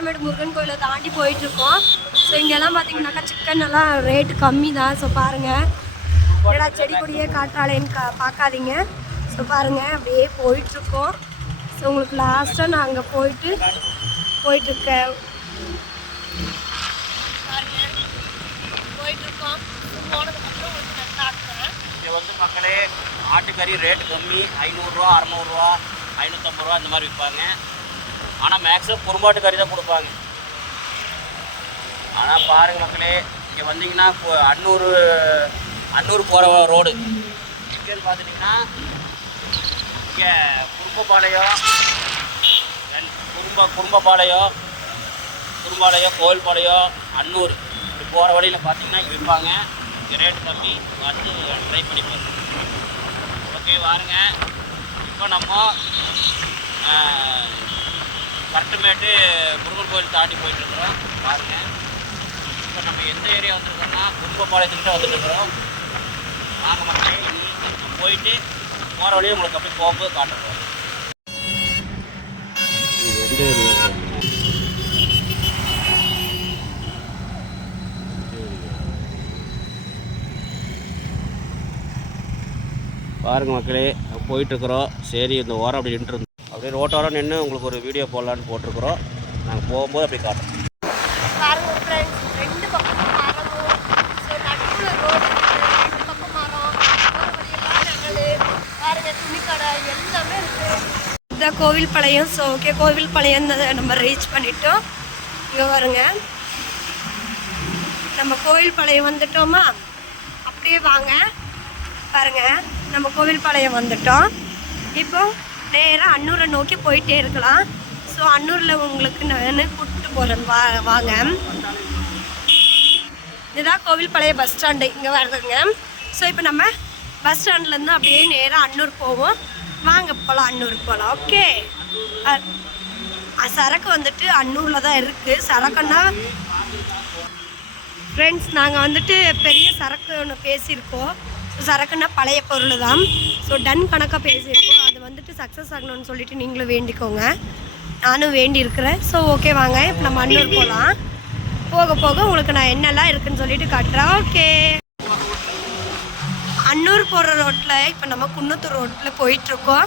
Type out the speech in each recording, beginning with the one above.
கட்டமேடு முருகன் கோயிலை தாண்டி போயிட்டுருக்கோம். ஸோ இங்கெல்லாம் பார்த்தீங்கன்னாக்கா சிக்கன் எல்லாம் ரேட்டு கம்மி தான். ஸோ பாருங்கள், என்னடா செடி கொடியே காட்டாளேன்னு பார்க்காதீங்க. ஸோ பாருங்கள், அப்படியே போயிட்டுருக்கோம். ஸோ உங்களுக்கு லாஸ்ட்டாக நான் அங்கே போயிட்டுருக்கேன் பாருங்கள், போயிட்டுருக்கோம். போனதுக்கப்புறம் உங்களுக்கு நான் காட்டுறேன். இங்கே வந்து மக்களே ஆட்டுக்கறி ரேட்டு கம்மி, 500 ரூபா, 600 ரூபா, 550 ரூபா இந்த மாதிரி விற்பாங்க. ஆனால் மேக்ஸிமம் குறும்பாட்டு கறி தான் கொடுப்பாங்க. ஆனால் பாருங்கள் மக்களே, இங்கே வந்தீங்கன்னா அன்னூர் போகிற ரோடு எங்கேன்னு பார்த்துட்டிங்கன்னா இங்கே குறும்பபாளையம், கோவில்பாளையம், அன்னூர் இப்படி போகிற வழியில் பார்த்தீங்கன்னா இங்கே விற்பாங்க. இங்கே ரேட்டு கம்மி, வந்து ட்ரை பண்ணி பாருங்க. ஓகே வாருங்க. இப்போ நம்ம கட்டமேட்டு முருகன் கோயில் தாண்டி போயிட்டுருக்குறோம். பாருங்கள், இப்போ நம்ம எந்த ஏரியா வந்துருக்கோம்னா குறும்பபாளையத்துக்கிட்ட வந்துட்டுருக்குறோம். வாங்க மக்களே, போயிட்டு போகிற வழியை உங்களுக்கு அப்படி போகும்போது காட்டுறோம். எந்த ஏரியா பாருங்கள் மக்களே, போயிட்டுருக்குறோம். சரி, இந்த ஓரம் அப்படி நின்றுருந்தோம். அப்படியே ரோட்டோரம் நின்று உங்களுக்கு ஒரு வீடியோ போடலான்னு போட்டிருக்குறோம். நாங்கள் போகும்போது அப்படி காட்டுறோம். பாருங்கள் ஃப்ரெண்ட்ஸ், 2 பக்கமும் மரமும், ஸோ நடுவில் ரோடு, 2 பக்கம் மரம், போகிற வழியெல்லாம் நகல், பாருங்கள் துணிக்கடை எல்லாமே இருக்குது. இதுதான் கோவில்பாளையம். ஸோ ஓகே, கோவில்பாளையம் நம்ம ரீச் பண்ணிட்டோம். இங்கே பாருங்க, நம்ம கோவில்பாளையம் வந்துட்டோமா? அப்படியே வாங்க பாருங்கள், நம்ம கோவில்பாளையம் வந்துட்டோம். இப்போ நேராக அன்னூரை நோக்கி போயிட்டே இருக்கலாம். ஸோ அன்னூரில் உங்களுக்கு நான் கூப்பிட்டு போகிறேன், வாங்க. இதுதான் கோவில்பாளையம் பஸ் ஸ்டாண்டு, இங்கே வருதுங்க. ஸோ இப்போ நம்ம பஸ் ஸ்டாண்ட்லேருந்து அப்படியே நேராக அன்னூர் போவோம். வாங்க போகலாம், அன்னூருக்கு போகலாம். ஓகே, சரக்கு வந்துட்டு அன்னூரில் தான் இருக்குது. சரக்குன்னா ஃப்ரெண்ட்ஸ், நாங்கள் வந்துட்டு பெரிய சரக்கு ஒன்று பேசியிருக்கோம். ஸோ சரக்குன்னா பழைய பொருள் தான். ஸோ டன் கணக்காக பேசியிருக்கோம். அது வந்துட்டு சக்ஸஸ் ஆகணும்னு சொல்லிட்டு நீங்களும் வேண்டிக்கோங்க, நானும் வேண்டி இருக்கிறேன். ஸோ ஓகே வாங்க, இப்போ நம்ம அன்னூர் போகலாம். போக போக உங்களுக்கு நான் என்னெல்லாம் இருக்குதுன்னு சொல்லிட்டு காட்டுறேன். ஓகே, அன்னூர் போகிற ரோட்டில் இப்போ நம்ம குன்னத்தூர் ரோட்டில் போயிட்டுருக்கோம்.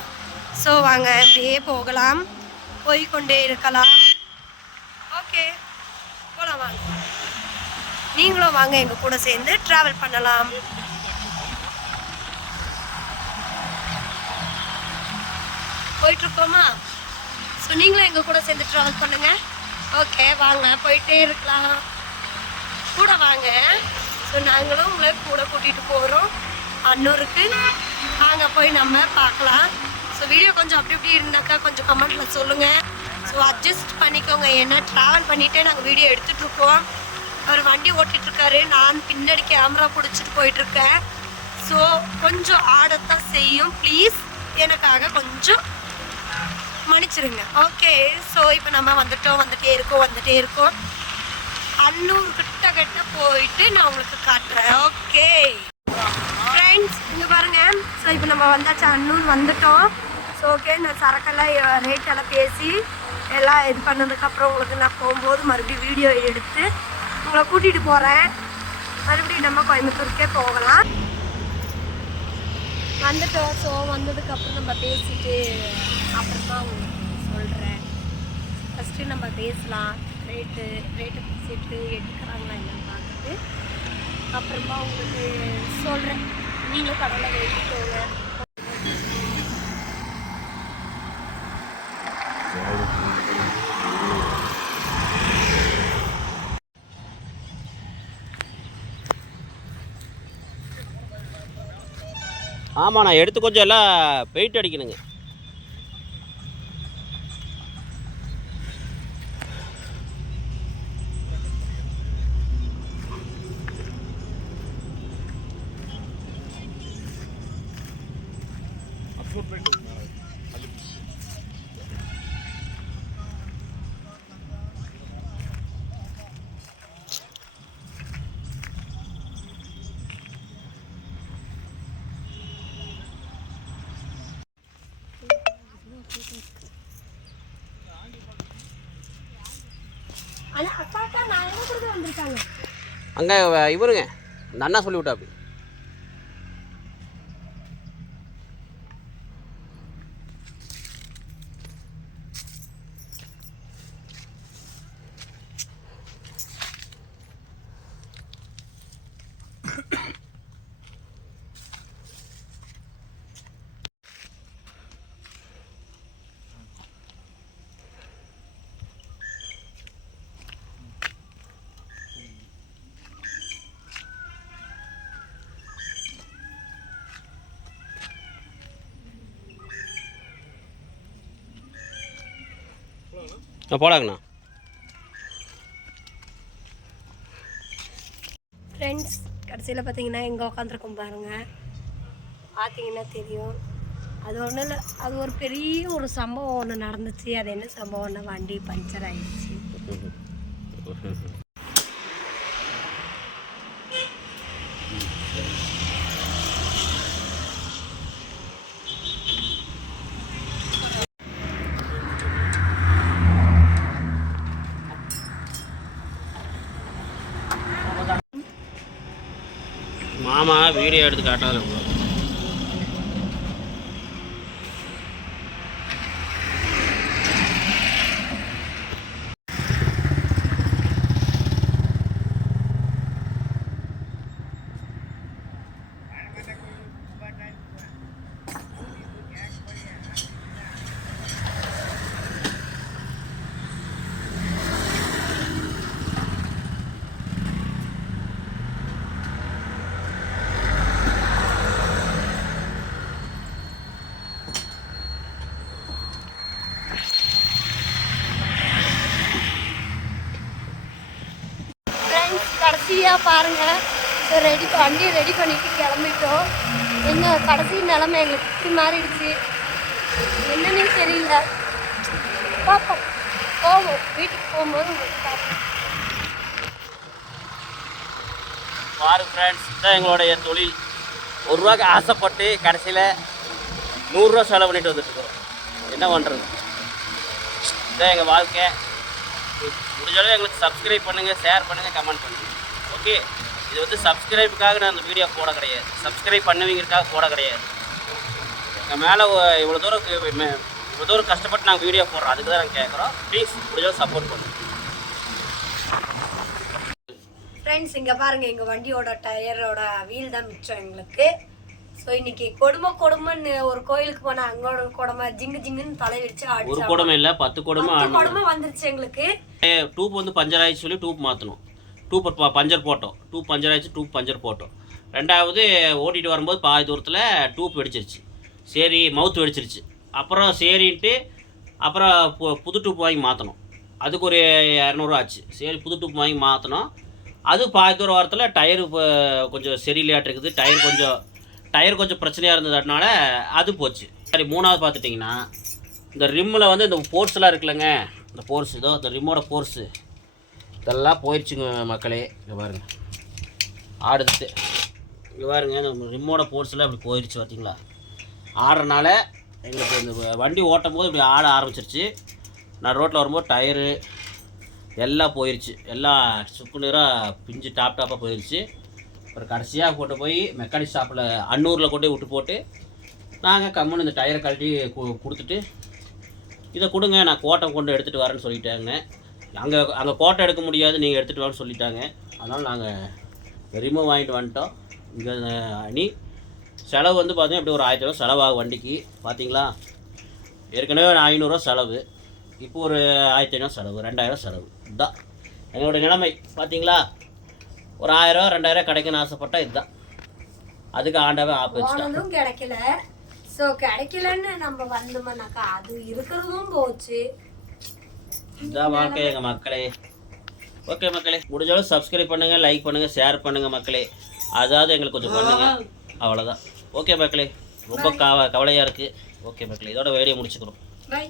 ஸோ வாங்க, அப்படியே போகலாம், போய்கொண்டே இருக்கலாம். ஓகே போகலாம், வாங்க. நீங்களும் வாங்க, எங்கள் கூட சேர்ந்து ட்ராவல் பண்ணலாம். போயிட்டுருக்கோமா? ஸோ நீங்களும் எங்கள் கூட சேர்ந்து ட்ராவல் பண்ணுங்கள். ஓகே வாங்க, போயிட்டே இருக்கலாம், கூட வாங்க. ஸோ நாங்களும் உங்களை கூட கூட்டிகிட்டு போகிறோம் அன்னூருக்கு. வாங்க போய் நம்ம பார்க்கலாம். ஸோ வீடியோ கொஞ்சம் அப்படி இப்படி இருந்தாக்கா கொஞ்சம் கமெண்ட்டில் சொல்லுங்கள். ஸோ அட்ஜஸ்ட் பண்ணிக்கோங்க, ஏன்னா ட்ராவல் பண்ணிகிட்டே நாங்கள் வீடியோ எடுத்துகிட்ருக்கோம். அவர் வண்டி ஓட்டிகிட்ருக்காரு, நான் பின்னாடி கேமரா பிடிச்சிட்டு போயிட்டுருக்கேன். ஸோ கொஞ்சம் ஆடத்தான் செய்யும், ப்ளீஸ் எனக்காக கொஞ்சம் மன்னிச்சிருங்க. ஓகே, ஸோ இப்போ நம்ம வந்துட்டே இருக்கோம். அன்னூர் கிட்ட போயிட்டு நான் உங்களுக்கு காட்டுறேன். ஓகே ஃப்ரெண்ட்ஸ், இங்கே பாருங்கள். ஸோ இப்போ நம்ம வந்தாச்சு, அன்னூர் வந்துட்டோம். ஸோ ஓகே, நான் சரக்கெல்லாம் ரேட்டெல்லாம் பேசி எல்லாம் இது பண்ணதுக்கப்புறம் உங்களுக்கு நான் போகும்போது மறுபடியும் வீடியோ எடுத்து உங்களை கூட்டிகிட்டு போகிறேன். மறுபடியும் நம்ம கோயம்புத்தூருக்கே போகலாம். வந்துட்டோம். ஸோ வந்ததுக்கப்புறம் நம்ம பேசிட்டு அப்புறமா உங்களுக்கு சொல்கிறேன். ஃபஸ்ட்டு நம்ம பேசலாம், ரேட்டு பேசிட்டு எடுக்கிறாங்களா என்னன்னு பார்த்துட்டு அப்புறமா உங்களுக்கு சொல்கிறேன். நீங்களும் கடலில் வேண்டிக்கோங்க. ஆமாம், நான் எடுத்து கொஞ்சம் எல்லாம் பெயிண்ட் அடிக்கணுங்க. எங்க கூட தான் வந்திருக்காங்க. அங்கே இவருங்க இந்த அண்ணா சொல்லி விட்டா அப்படி போடாங்கண்ணா. ஃப்ரெண்ட்ஸ் கடைசியில் பார்த்தீங்கன்னா எங்கே உட்காந்துருக்கோம் பாருங்கள், பார்த்தீங்கன்னா தெரியும். அது ஒன்றும் இல்லை, அது ஒரு பெரிய ஒரு சம்பவம் ஒன்று நடந்துச்சு. அது என்ன சம்பவம்னா வண்டி பஞ்சர் ஆயிடுச்சு. மாமா வீடியோ எடுத்து காட்டாது. கடைசியாக பாருங்கள், வண்டியை ரெடி பண்ணிட்டு கிளம்பிட்டோம். என்ன கடைசி நிலமை எங்களுக்கு இப்படி மாறிடுச்சு, என்னன்னே தெரியல. பார்ப்போம், போவோம், வீட்டுக்கு போகும்போது உங்களுக்கு பார்ப்போம். பாரு ஃப்ரெண்ட்ஸ், இதுதான் எங்களுடைய தொழில். ஒரு ரூபாய்க்கு ஆசைப்பட்டு கடைசியில் 100 ரூபா செலவு பண்ணிட்டு வந்துட்டுருக்கோம். என்ன பண்ணுறது, இதுதான் எங்கள் வாழ்க்கை. முடிஞ்சாலும் எங்களுக்கு சப்ஸ்கிரைப் பண்ணுங்கள், ஷேர் பண்ணுங்கள், கமெண்ட் பண்ணுங்கள். ஓகே, இது வந்து சப்ஸ்கிரைப்புக்காக நான் அந்த வீடியோ போட கிடையாது, சப்ஸ்கிரைப் பண்ணுவீங்கிறதுக்காக போட கிடையாது. எங்கள் மேலே இவ்வளோ தூரம் கஷ்டப்பட்டு நாங்கள் வீடியோ போடுறோம், அதுக்கு தான் நாங்கள் கேட்குறோம். ப்ளீஸ் முடிஞ்சாலும் சப்போர்ட் பண்ணுங்கள். ஃப்ரெண்ட்ஸ் இங்கே பாருங்கள், எங்கள் வண்டியோட டயரோட வீல் தான் மிச்சம் எங்களுக்கு. ஸோ இன்னைக்கு கொடுமைன்னு ஒரு கோயிலுக்கு போனால் அங்கோட கொடுமை ஜிங்கு ஜிங்குன்னு தலை விரிச்சு ஒரு கொடுமை இல்லை 10 கொடுமை வந்துருச்சு எங்களுக்கு. டூப் வந்து பஞ்சர் ஆயிடுச்சு சொல்லி டூப் மாற்றணும். டூப் பஞ்சர் போட்டோம், டூப் பஞ்சர் ஆயிடுச்சு, டூப் பஞ்சர் போட்டோம். ரெண்டாவது ஓட்டிகிட்டு வரும்போது பாதி தூரத்தில் டூப் வெடிச்சிருச்சு, சரி மவுத் வெடிச்சிருச்சு. அப்புறம் சரின்ட்டு அப்புறம் புது டூப் வாங்கி மாற்றணும். அதுக்கு ஒரு 200 ஆச்சு. சரி புது டூப் வாங்கி மாற்றணும். அது பாதி தூரம் வாரத்தில் டயரு கொஞ்சம் சரியில்லையாட்டிருக்குது. டயர் கொஞ்சம் பிரச்சனையாக இருந்ததுனால அது போச்சு. சரி மூணாவது பார்த்துட்டிங்கன்னா இந்த ரிம்மில் வந்து இந்த போர்ஸ்லாம் இருக்குல்லங்க, இந்த போர்ஸ் இதோ இந்த ரிம்மோட போர்ஸு இதெல்லாம் போயிடுச்சுங்க மக்களே. இங்கே பாருங்கள் ஆடுது, இங்கே பாருங்க இந்த ரிம்மோட போர்ஸ்லாம் இப்படி போயிடுச்சு பார்த்தீங்களா. ஆடுறனால எங்களுக்கு இந்த வண்டி ஓட்டும் போது இப்படி ஆட ஆரம்பிச்சிருச்சு. நான் ரோட்டில் வரும்போது டயரு எல்லாம் போயிடுச்சு, எல்லாம் சுக்கு நீராக பிஞ்சு டாப்பாக போயிடுச்சு. அப்புறம் கடைசியாக கொண்டு போய் மெக்கானிக் ஷாப்பில் அன்னூரில் கொண்டு போய் விட்டு போட்டு நாங்கள் கம்முன்னு இந்த டயரை கழட்டி கொடுத்துட்டு இதை கொடுங்க நான் கோட்டை கொண்டு எடுத்துகிட்டு வரேன்னு சொல்லிட்டாங்க. அங்கே கோட்டை எடுக்க முடியாது, நீங்கள் எடுத்துகிட்டு வரேன்னு சொல்லிட்டாங்க. அதனால் நாங்கள் ரிமூவ் வாங்கிட்டு வந்துட்டோம். இங்கே அணி செலவு வந்து பார்த்தீங்கன்னா இப்படி ஒரு 1000 ரூபா செலவாகும் வண்டிக்கு. பார்த்தீங்களா, ஏற்கனவே 500 ரூபா செலவு, இப்போ ஒரு 1500 செலவு, 2000 செலவு. இதுதான் எங்களோட நிலைமை. பார்த்தீங்களா, ஒரு 1000 ரூபா 2000 கிடைக்குன்னு ஆசைப்பட்டா இதுதான். அதுக்கு ஆண்டவன் ஆப்போசிட் கிடைக்கல. ஸோ கிடைக்கலன்னு நம்ம வந்தோம்னாக்கா அது இருக்கிறதும் போச்சு. இதுதான் வாழ்க்கை எங்கள் மக்களே. ஓகே மக்களே, முடிஞ்சாலும் சப்ஸ்கிரைப் பண்ணுங்கள், லைக் பண்ணுங்கள், ஷேர் பண்ணுங்கள் மக்களே. அதாவது எங்களுக்கு கொஞ்சம் பண்ணுங்கள், அவ்வளோதான். ஓகே மக்களே, ரொம்ப கவலையாக இருக்குது. ஓகே மக்களே, இதோட வீடியோ முடிச்சுக்கிறோம். பை.